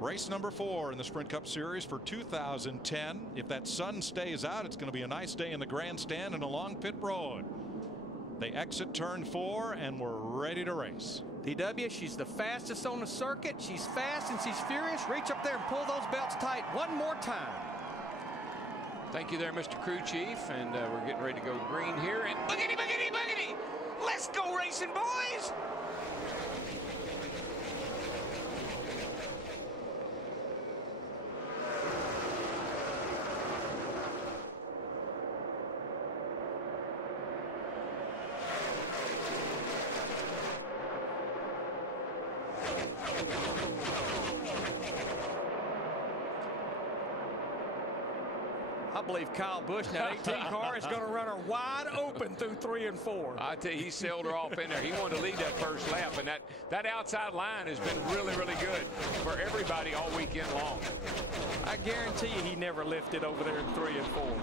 Race number 4 in the Sprint Cup Series for 2010. If that sun stays out, it's going to be a nice day in the grandstand and along pit road. They exit turn 4 and we're ready to race. DW, she's the fastest on the circuit. She's fast and she's furious. Reach up there and pull those belts tight one more time. Thank you there, Mr. Crew Chief. And we're getting ready to go green here. And boogity, boogity, boogity. Let's go racing, boys. I believe Kyle Busch, that 18 car, is going to run her wide open through 3 and 4. I tell you, he sailed her off in there. He wanted to lead that first lap, and that outside line has been really, really good for everybody all weekend long. I guarantee you he never lifted over there in 3 and 4.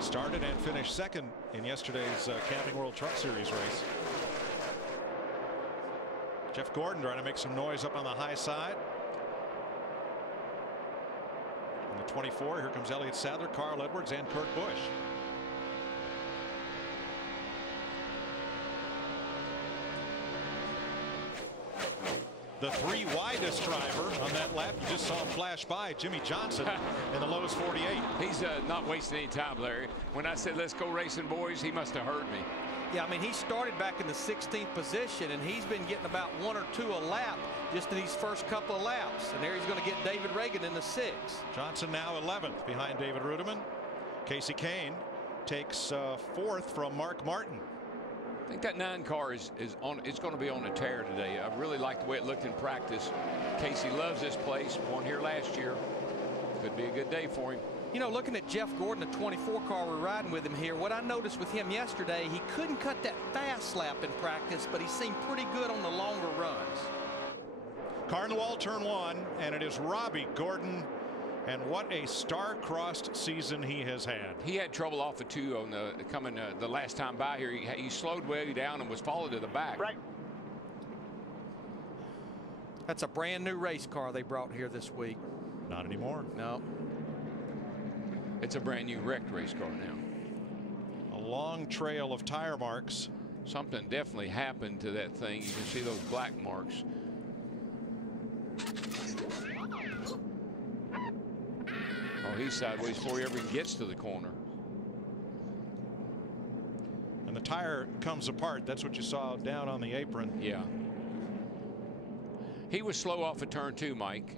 Started and finished second in yesterday's Camping World Truck Series race. Jeff Gordon trying to make some noise up on the high side. In the 24, here comes Elliott Sadler, Carl Edwards, and Kurt Busch. The 3 widest driver on that lap, you just saw him flash by, Jimmy Johnson in the lowest 48. He's not wasting any time, Larry. When I said let's go racing, boys, he must have heard me. Yeah, I mean, he started back in the 16th position, and he's been getting about 1 or 2 a lap just in these first couple of laps. And there he's going to get David Reagan in the 6th. Johnson now 11th behind David Rudiman. Casey Kane takes 4th from Mark Martin. I think that 9 car is on. It's going to be on a tear today. I really like the way it looked in practice. Casey loves this place. Won here last year. Could be a good day for him. You know, looking at Jeff Gordon, the 24 car, we're riding with him here. What I noticed with him yesterday, he couldn't cut that fast lap in practice, but he seemed pretty good on the longer runs. Car in the wall, turn 1, and it is Robbie Gordon. And what a star-crossed season he has had. He had trouble off of 2 on the last time by here. He slowed way down and was followed to the back. Right. That's a brand new race car they brought here this week. Not anymore. No. It's a brand new wrecked race car now. A long trail of tire marks. Something definitely happened to that thing. You can see those black marks. Oh, he's sideways before he ever gets to the corner. And the tire comes apart. That's what you saw down on the apron. Yeah. He was slow off of turn 2, Mike,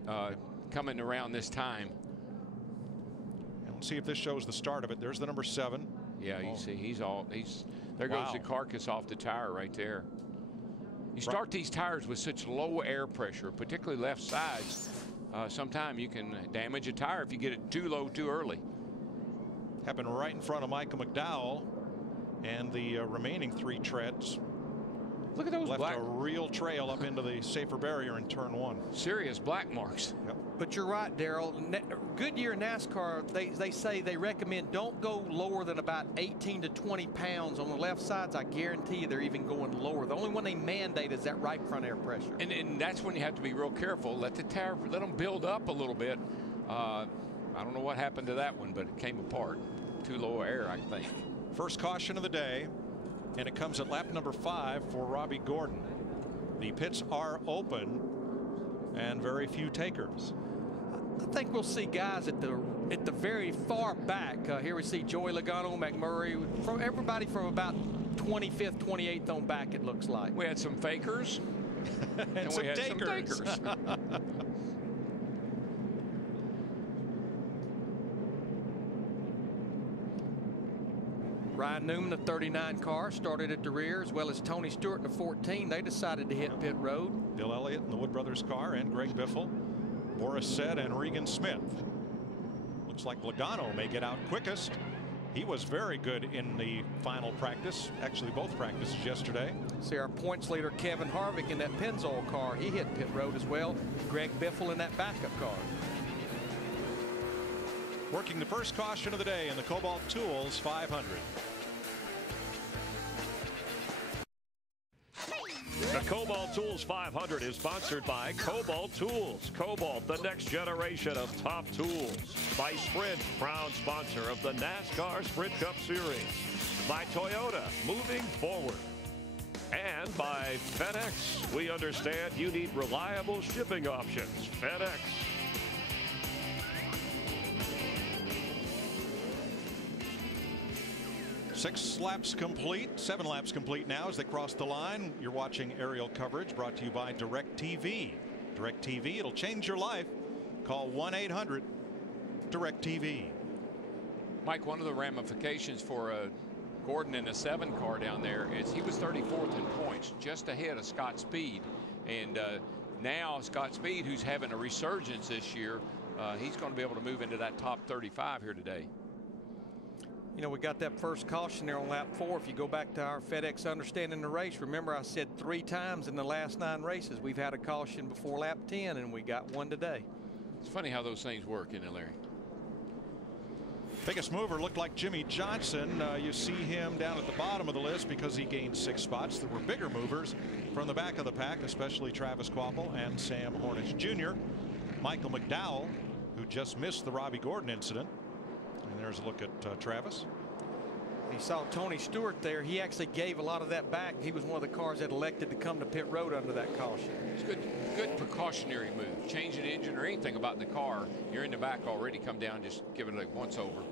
coming around this time. Let's see if this shows the start of it. There's the number 7. Yeah, you see, there goes the carcass off the tire right there. You start these tires with such low air pressure, particularly left sides. Sometimes you can damage a tire if you get it too low too early. Happened right in front of Michael McDowell and the remaining 3 treads. Look at those left a real trail up into the safer barrier in turn 1. Serious black marks. Yep. But you're right, Darrell. Goodyear NASCAR, they say they recommend don't go lower than about 18 to 20 pounds on the left sides. I guarantee you they're even going lower. The only one they mandate is that right front air pressure. And that's when you have to be real careful. Let them build up a little bit. I don't know what happened to that one, but it came apart. Too low air, I think. First caution of the day. And it comes at lap number 5 for Robbie Gordon. The pits are open and very few takers. I think we'll see guys at the very far back. Here we see Joey Logano, McMurray, from everybody from about 25th, 28th on back, it looks like. We had some fakers and we had some takers. Ryan Newman, the 39 car, started at the rear, as well as Tony Stewart in the 14. They decided to hit pit road. Bill Elliott in the Wood Brothers car, and Greg Biffle, Boris Said, and Regan Smith. Looks like Logano may get out quickest. He was very good in the final practice, actually both practices yesterday. See our points leader Kevin Harvick in that Pennzoil car. He hit pit road as well. Greg Biffle in that backup car. Working the first caution of the day in the Kobalt Tools 500. The Kobalt Tools 500 is sponsored by Kobalt Tools. Kobalt, the next generation of top tools. By Sprint, proud sponsor of the NASCAR Sprint Cup Series. By Toyota, moving forward. And by FedEx, we understand you need reliable shipping options. FedEx. Six laps complete, 7 laps complete now as they cross the line. You're watching aerial coverage brought to you by DirecTV. DirecTV, it'll change your life. Call 1-800-DirecTV. Mike, one of the ramifications for Gordon in a 7 car down there is he was 34th in points, just ahead of Scott Speed. And now Scott Speed, who's having a resurgence this year, he's going to be able to move into that top 35 here today. You know, we got that first caution there on lap 4. If you go back to our FedEx understanding the race, remember I said 3 times in the last 9 races we've had a caution before lap 10, and we got one today. It's funny how those things work, isn't it, Larry? Biggest mover looked like Jimmy Johnson. You see him down at the bottom of the list because he gained 6 spots. There were bigger movers from the back of the pack, especially Travis Kvapil and Sam Hornish Jr. Michael McDowell, who just missed the Robbie Gordon incident. And there's a look at Travis. You saw Tony Stewart there. He actually gave a lot of that back. He was one of the cars that elected to come to pit road under that caution. It's good precautionary move. Change an engine or anything about the car. You're in the back already. Come down, just give it a once over.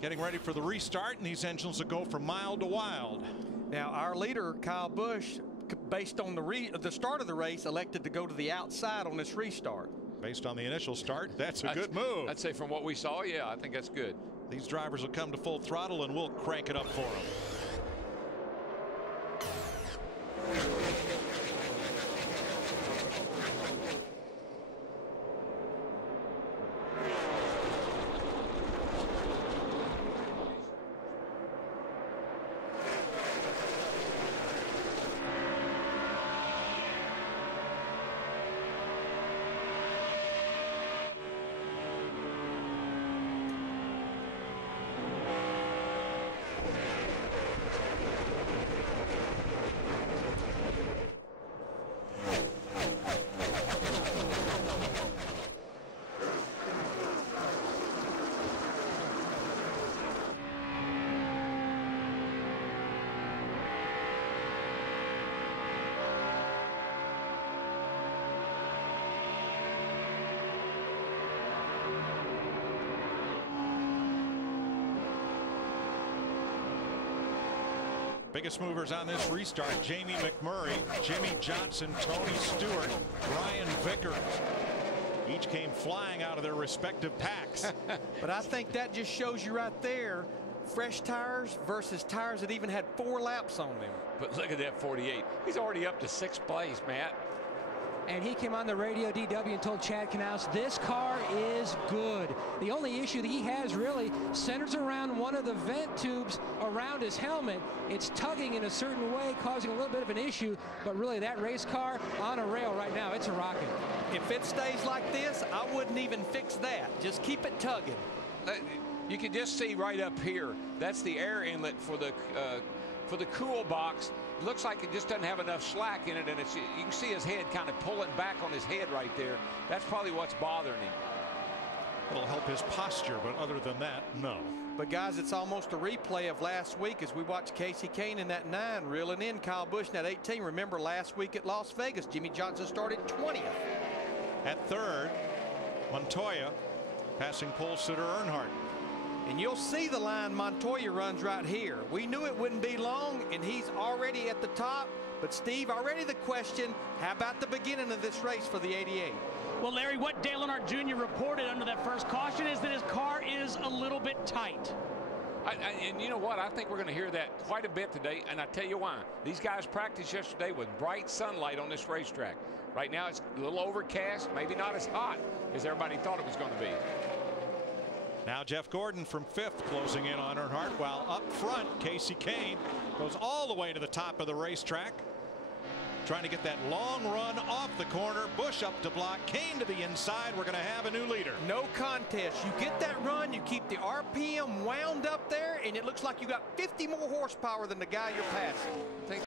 Getting ready for the restart, and these engines will go from mild to wild. Now our leader Kyle Busch, based on the start of the race, elected to go to the outside on this restart. Based on the initial start, that's a good move. I'd say from what we saw, yeah, I think that's good. These drivers will come to full throttle and we'll crank it up for them. Biggest movers on this restart: Jamie McMurray, Jimmy Johnson, Tony Stewart, Brian Vickers. Each came flying out of their respective packs. But I think that just shows you right there, fresh tires versus tires that even had 4 laps on them. But look at that 48. He's already up to 6th place, Matt. And he came on the radio, DW, and told Chad Knaus, this car is good. The only issue that he has really centers around one of the vent tubes around his helmet. It's tugging in a certain way, causing a little bit of an issue, but really that race car on a rail right now, it's a rocket. If it stays like this, I wouldn't even fix that. Just keep it tugging. You can just see right up here, that's the air inlet for the cool box. It looks like it just doesn't have enough slack in it, and you can see his head kind of pulling back on his head right there. That's probably what's bothering him. It'll help his posture, but other than that, no. But guys, it's almost a replay of last week as we watched Casey Kane in that 9 reeling in Kyle Busch in that 18. Remember last week at Las Vegas, Jimmy Johnson started 20th. At 3rd, Montoya passing pole sitter Earnhardt. And you'll see the line Montoya runs right here. We knew it wouldn't be long, and he's already at the top. But Steve, already the question, how about the beginning of this race for the 88? Well, Larry, what Dale Earnhardt Jr. reported under that first caution is that his car is a little bit tight. And you know what? I think we're going to hear that quite a bit today, and I tell you why. These guys practiced yesterday with bright sunlight on this racetrack. Right now it's a little overcast, maybe not as hot as everybody thought it was going to be. Now Jeff Gordon from 5th closing in on Earnhardt, while up front Casey Kane goes all the way to the top of the racetrack, trying to get that long run off the corner. Busch up to block, Kane to the inside. We're going to have a new leader. No contest. You get that run, you keep the RPM wound up there, and it looks like you got 50 more horsepower than the guy you're passing.